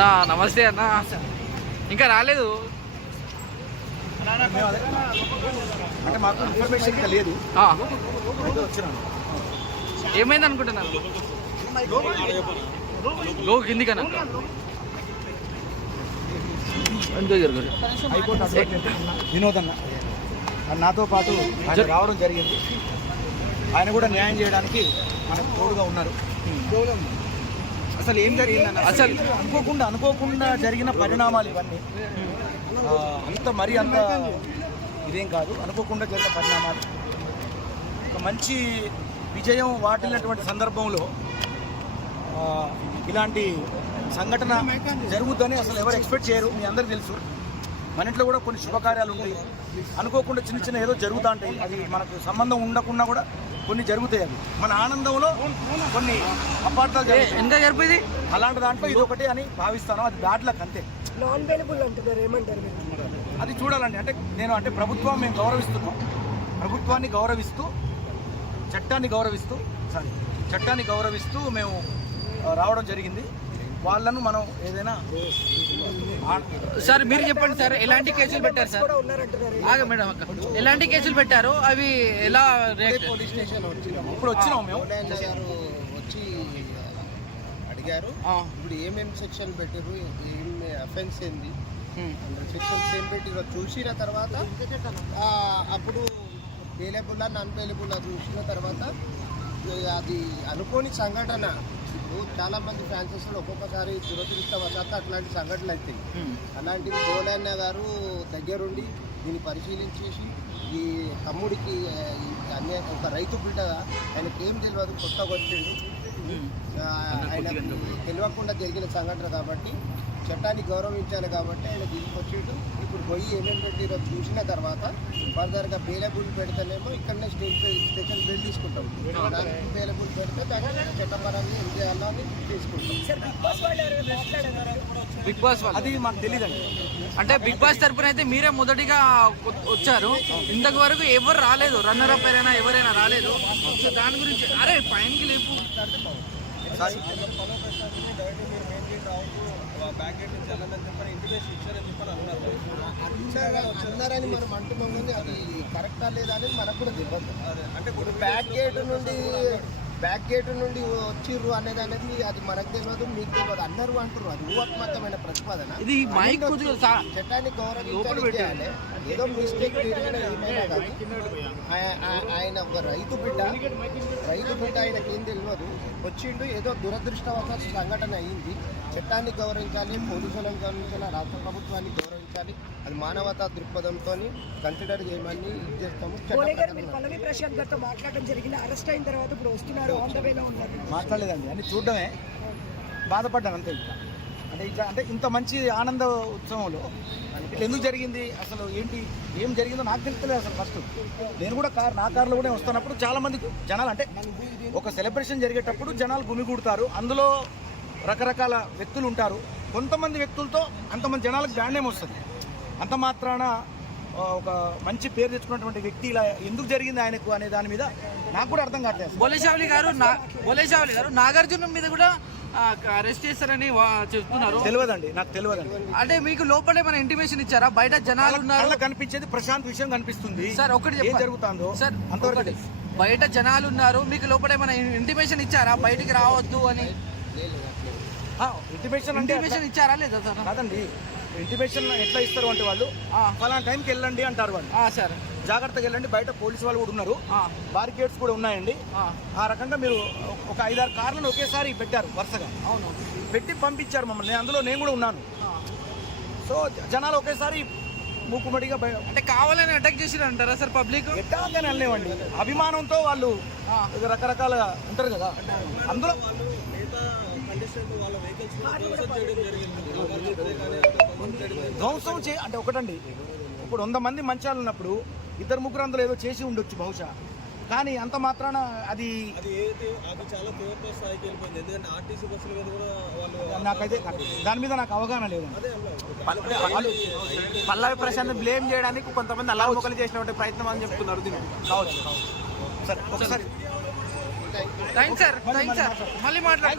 అన్నా నమస్తే అన్న. ఇంకా రాలేదు అంటే మాకు ఇన్ఫర్మేషన్ తెలియదు. ఏమైంది అనుకుంటున్నాను. లో కిందికన్నా హైకోర్టు అడ్వకేట్ వినోద్ అన్న నాతో పాటు ఆయన రావడం జరిగింది. ఆయన కూడా న్యాయం చేయడానికి మనకు తోడుగా ఉన్నారు. అసలు ఏం జరిగిందన్న, అసలు అనుకోకుండా జరిగిన పరిణామాలు ఇవన్నీ. అంత ఇదేం కాదు, అనుకోకుండా జరిగిన పరిణామాలు. ఒక మంచి విజయం వాటిల్లినటువంటి సందర్భంలో ఇలాంటి సంఘటన జరుగుతుందని అసలు ఎవరు ఎక్స్పెక్ట్ చేయరు. మీ అందరికీ తెలుసు. మన ఇంట్లో కూడా కొన్ని శుభకార్యాలు ఉంటాయి, అనుకోకుండా చిన్న ఏదో జరుగుతూ ఉంటాయి. అది మనకు సంబంధం ఉండకుండా కూడా కొన్ని జరుగుతాయి. అవి మన ఆనందంలో కొన్ని అపార్థాలు ఎంత జరిపేది. అలాంటి దాంట్లో ఇది ఒకటి అని భావిస్తాను. అది దాంట్లోకి అంతే. నాన్ అవైలబుల్ అంటున్నారు, ఏమంటారు? అది చూడాలండి. అంటే ప్రభుత్వం మేము గౌరవిస్తున్నాం. ప్రభుత్వాన్ని గౌరవిస్తూ చట్టాన్ని గౌరవిస్తూ మేము రావడం జరిగింది. వాళ్ళను మనం ఏదైనా సార్ మీరు చెప్పండి సార్, ఎలాంటి కేసులు పెట్టారు సార్? మేడం ఎలాంటి కేసులు పెట్టారు, అవి ఎలా? పోలీస్ స్టేషన్ ఇప్పుడు వచ్చినాం మేము. వచ్చి అడిగారు ఇప్పుడు ఏమేమి సెక్షన్ పెట్టారు, ఏం అఫెన్స్ ఏంది, సెక్షన్స్ ఏం పెట్టిరో చూసిన తర్వాత అప్పుడు వేలేబుల్లా నాన్ వేలేబుల్లా చూసిన తర్వాత అది అనుకోని సంఘటన. ఇప్పుడు చాలా మంది ఫ్రాంచైజీలో ఒక్కొక్కసారి దురదృష్టవశాత్తు అట్లాంటి సంఘటనలు అవుతాయి. అలాంటివి గోలన్న గారు దగ్గరుండి దీన్ని పరిశీలించేసి ఈ తమ్ముడికి ఒక రైతు బిడ్డగా ఆయనకి ఏం తెలియదు, కొత్తగా వచ్చిండు, ఆయన తెలియకుండా జరిగిన సంఘటన కాబట్టి చట్టాన్ని గౌరవించాలి కాబట్టి ఆయన తీసుకొచ్చిండు. ఇప్పుడు పోయి ఏమేమి పెట్టిరో చూసిన తర్వాత ఫర్దర్గా బెయిలబుల్ పెడితేనేమో ఇక్కడనే స్టేషన్ బెయిల్ తీసుకుంటాం. దానికి బెయిలబుల్ పెడితే దానికి చట్టపరంగా ఏం చేయాలో అని తీసుకుంటాం. బిగ్ బాస్ అది మాకు తెలియదండి. అంటే బిగ్ బాస్ తరపున అయితే మీరే మొదటిగా వచ్చారు. ఇంతకు వరకు ఎవరు రాలేదు, రన్నర్ అప్ అయినా ఎవరైనా రాలేదు. దాని గురించి అరే పైనకి లేపు అన్నారని మనం అంటున్నాం, కానీ అది కరెక్టా లేదా అనేది మనకు కూడా తెలియదు. అంటే ఇప్పుడు బ్యాక్ గేట్ నుండి వచ్చిర్రు అనేది అది మనకు తెలియదు, మీకు తెలియదు. అన్నారు అంటారు, అది ఊహాత్మకమైన ప్రతిపాదన. ఇది చట్టాన్ని గౌరవించాలి. ఏదో మిస్టేక్ ఏమైనా కానీ ఆయన ఒక రైతు బిడ్డ ఆయనకి ఏం తెలియదు, వచ్చిండు. ఏదో దురదృష్టవశాత్తు సంఘటన అయింది. చట్టాన్ని గౌరవించాలి, పోలీసులను గౌరవించాలి, రాష్ట్ర ప్రభుత్వాన్ని గౌరవించాలి. అది మానవతా దృక్పథంతో కన్సిడర్ చేయమని చేస్తాము. పల్లవి ప్రశాంత్ గారితో మాట్లాడడం జరిగింది. అరెస్ట్ అయిన తర్వాత ఇప్పుడు వస్తున్నారు, ఆన్ ద వేలో ఉన్నారు. మాట్లాడలేదండి, అన్ని చూడడమే. బాధపడ్డాను అంతే. అంటే ఇంత మంచి ఆనంద ఉత్సవంలో ఇట్లా ఎందుకు జరిగింది, అసలు ఏం జరిగిందో నాకు తెలుస్తలేదు అసలు. ఫస్ట్ నేను కూడా నా కార్లో కూడా వస్తున్నప్పుడు చాలా మంది జనాలు, అంటే ఒక సెలబ్రేషన్ జరిగేటప్పుడు జనాలు గుమిగూడతారు. అందులో రకరకాల వ్యక్తులు ఉంటారు. కొంతమంది వ్యక్తులతో అంతమంది జనాలకు బ్రాండ్ నేమ్ వస్తుంది. అంత మాత్రాన ఒక మంచి పేరు తెచ్చుకున్నటువంటి వ్యక్తి ఇలా ఎందుకు జరిగింది ఆయనకు అనే దాని మీద నాకు కూడా అర్థం కావట్లేదు. బోలేషావలి గారు నాగార్జున మీద కూడా అరెస్ట్ చేస్తారని చెప్తున్నారు. తెలియదండి, నాకు తెలియదండి. అంటే మీకు లోపలే మన ఇంటిమేషన్ ఇచ్చారా? బయట జనాలు ఉన్నారు, కనిపించేది ప్రశాంత్ విషయం కనిపిస్తుంది. సార్ ఒకటి ఏం జరుగుతుందో సార్ అంతవరకు. బయట జనాలు ఉన్నారు, మీకు లోపలే మన ఇంటిమేషన్ ఇచ్చారా బయటికి రావద్దు అని? ఇంటిమేషన్ ఇచ్చారా లేదా సార్? కాదండి, ఇంటిమేషన్ ఎట్లా ఇస్తారు అంటే వాళ్ళు ఫలానా టైంకి వెళ్ళండి అంటారు. వాళ్ళు సార్ జాగ్రత్తగా వెళ్ళండి, బయట పోలీసు వాళ్ళు కూడా ఉన్నారు, బారికేడ్స్ కూడా ఉన్నాయండి. ఆ రకంగా మీరు ఒక 5-6 కార్లను ఒకేసారి పెట్టారు వరుసగా. అవును, పెట్టి పంపించారు మమ్మల్ని. అందులో నేను కూడా ఉన్నాను. సో జనాలు ఒకేసారి మూకుమడిగా అంటే కావాలని అటాక్ చేసి అంటారా సార్? పబ్లిక్ ఎట్టాగానే వెళ్ళలేవండి, అభిమానంతో వాళ్ళు రకరకాలుగా ఉంటారు కదా. అందులో ధ్వంసం అంటే ఒకటండి, ఇప్పుడు 100 మంది మంచాలు ఉన్నప్పుడు 2-3 అందులో ఏదో చేసి ఉండొచ్చు బహుశా. కానీ అంత మాత్రాన అది చాలా తీవ్ర స్థాయికి వెళ్ళిపోయింది. ఎందుకంటే ఆర్టీసీ బస్సుల మీద కూడా నాకైతే దాని మీద నాకు అవగాహన లేదు. పల్లవి ప్రశాంత్ బ్లేమ్ చేయడానికి కొంతమంది అల్లాముఖలు చేసినటువంటి ప్రయత్నం అని చెప్తున్నారు. కావచ్చు. సరే ఒకసారి థ్యాంక్స్ సార్, మళ్ళీ మాట్లాడు.